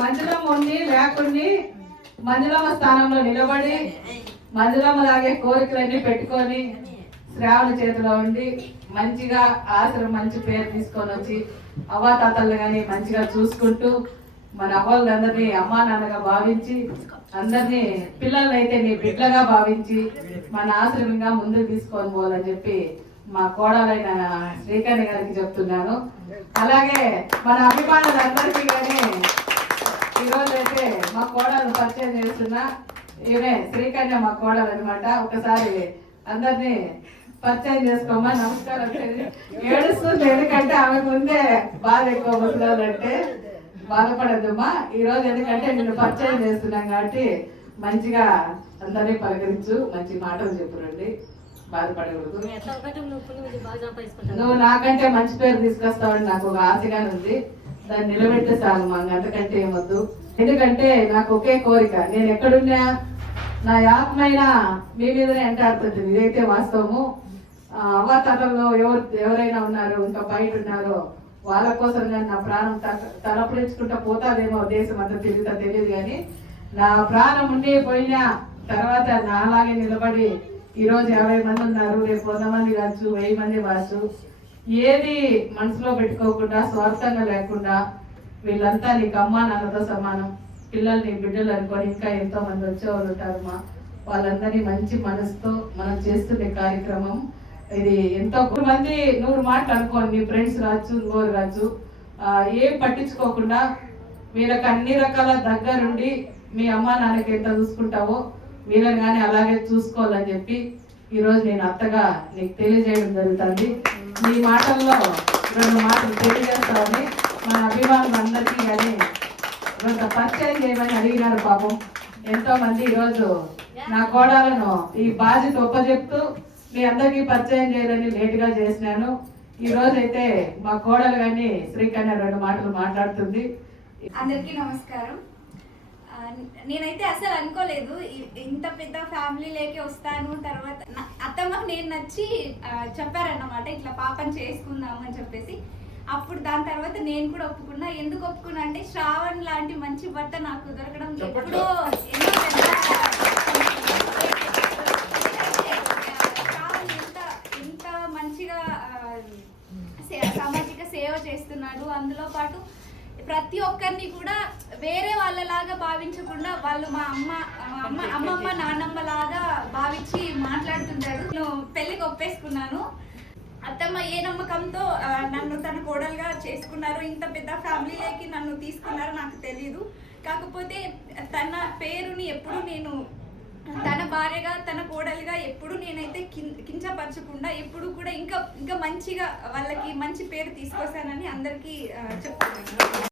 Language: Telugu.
మంజులమ్మ ఉండి లేకుండి మంజులమ్మ స్థానంలో నిలబడి మంజులమ్మ లాగే కోరికలన్నీ పెట్టుకొని శ్రావణ చేతిలో ఉండి మంచిగా ఆశ్రమం మంచి పేరు తీసుకొని వచ్చి అవ్వాతాతలు కానీ మంచిగా చూసుకుంటూ మన అవ్వలందరినీ అమ్మా నాన్నగా భావించి అందరినీ పిల్లల్ని అయితే నీ బిడ్డగా భావించి మన ఆశ్రమంగా ముందుకు తీసుకొని పోవాలని చెప్పి మా కోడలైన శ్రీకర్ణ గారికి చెప్తున్నాను. అలాగే మన అభిమానులందరికీ కానీ ఈరోజు అయితే మా కోడలు పరిచయం చేస్తున్నా. ఈమె శ్రీకన్య మా కోడలు అనమాట. ఒకసారి అందరినీ పరిచయం చేసుకోమా. నమస్కారం. ఏడుస్తుంది ఎందుకంటే ఆమె ముందే బాధ ఎక్కువ ముసలాలంటే బాధపడద్దమ్మా. ఈరోజు ఎందుకంటే నిన్ను పరిచయం చేస్తున్నాం కాబట్టి మంచిగా అందరినీ పలకరించు, మంచి మాటలు చెప్పురండి, బాధపడకూడదు. నువ్వు నాకంటే మంచి పేరు తీసుకొస్తావని నాకు ఒక ఆశగానే ఉంది. దాన్ని నిలబెట్టే చాలు, మాకు అంతకంటే ఏమొద్దు. ఎందుకంటే నాకు ఒకే కోరిక, నేను ఎక్కడున్నా నా ఆత్మైనా మీ మీదనే ఎంటాడుతుంది. ఇదైతే వాస్తవము. అవ్వాతాతల్లో ఎవరైనా ఉన్నారు ఇంకా బయట ఉన్నారో వాళ్ళ కోసం కానీ నా ప్రాణం తలపురించుకుంటా పోతాదేమో, దేశం అంతా తిరుగుతా తెలియదు. కానీ నా ప్రాణం ఉండి పోయినా తర్వాత నా అలాగే నిలబడి ఈరోజు 50 మంది ఉన్నారు, రేపు 100 మంది కావచ్చు, 1000 మంది కావచ్చు, ఏది మనసులో పెట్టుకోకుండా స్వార్థంగా లేకుండా వీళ్ళంతా నీకు అమ్మా నాన్నతో సమానం, పిల్లల్ని బిడ్డలు అనుకొని ఇంకా ఎంతో మంది వచ్చేవాళ్ళు ఉంటారమ్మా. వాళ్ళందరినీ మంచి మనసుతో మనం చేస్తున్న కార్యక్రమం ఇది. ఎంతో మంది 100 మాటలు అనుకోండి, మీ ఫ్రెండ్స్ రావచ్చు, ఇంకోరు రావచ్చు, ఏం పట్టించుకోకుండా వీళ్ళకి అన్ని రకాల దగ్గరుండి మీ అమ్మా నాన్నకి ఎంత చూసుకుంటావో వీళ్ళని కానీ అలాగే చూసుకోవాలని చెప్పి ఈరోజు నేను అత్తగా నీకు తెలియజేయడం జరుగుతుంది. మీ మాటల్లో 2 మాటలు తెలియజేస్తామని మన అభిమానులందరికీ కానీ కొంత పరిచయం చేయమని అడిగినారు. పాపం ఎంతో మంది ఈరోజు నా కోడలను ఈ బాధ్యత ఒప్పచెప్తూ మీ అందరికీ పరిచయం చేయాలని లేటుగా చేసినాను. ఈ రోజు అయితే మా కోడలు కానీ శ్రీకన్య 2 మాటలు మాట్లాడుతుంది. అందరికీ నమస్కారం. నేనైతే అసలు అనుకోలేదు ఇంత పెద్ద ఫ్యామిలీలోకి వస్తాను. తర్వాత అత్తమ్మకు నేను నచ్చి చెప్పారన్నమాట, ఇట్లా పాపని చేసుకుందాము అని చెప్పేసి. అప్పుడు దాని తర్వాత నేను కూడా ఒప్పుకున్నా. ఎందుకు ఒప్పుకున్నా అంటే శ్రావణ్ లాంటి మంచి భర్త నాకు దొరకడం ఎప్పుడో ఎన్నో శ్రావణ్ ఎంత మంచిగా సామాజిక సేవ చేస్తున్నాడు. అందులో పాటు ప్రతి ఒక్కరిని కూడా వేరే వాళ్ళలాగా భావించకుండా వాళ్ళు మా అమ్మమ్మ నాన్నమ్మ లాగా భావించి మాట్లాడుతుంటాడు. నేను పెళ్లికి ఒప్పేసుకున్నాను. అత్తమ్మ ఏ నమ్మకంతో నన్ను తన కోడలుగా చేసుకున్నారు, ఇంత పెద్ద ఫ్యామిలీలోకి నన్ను తీసుకున్నారో నాకు తెలీదు. కాకపోతే తన పేరుని ఎప్పుడు నేను తన భార్యగా తన కోడలుగా ఎప్పుడు నేనైతే కించపరచకుండా ఎప్పుడు కూడా ఇంకా మంచిగా వాళ్ళకి మంచి పేరు తీసుకొస్తానని అందరికీ చెప్తున్నాను.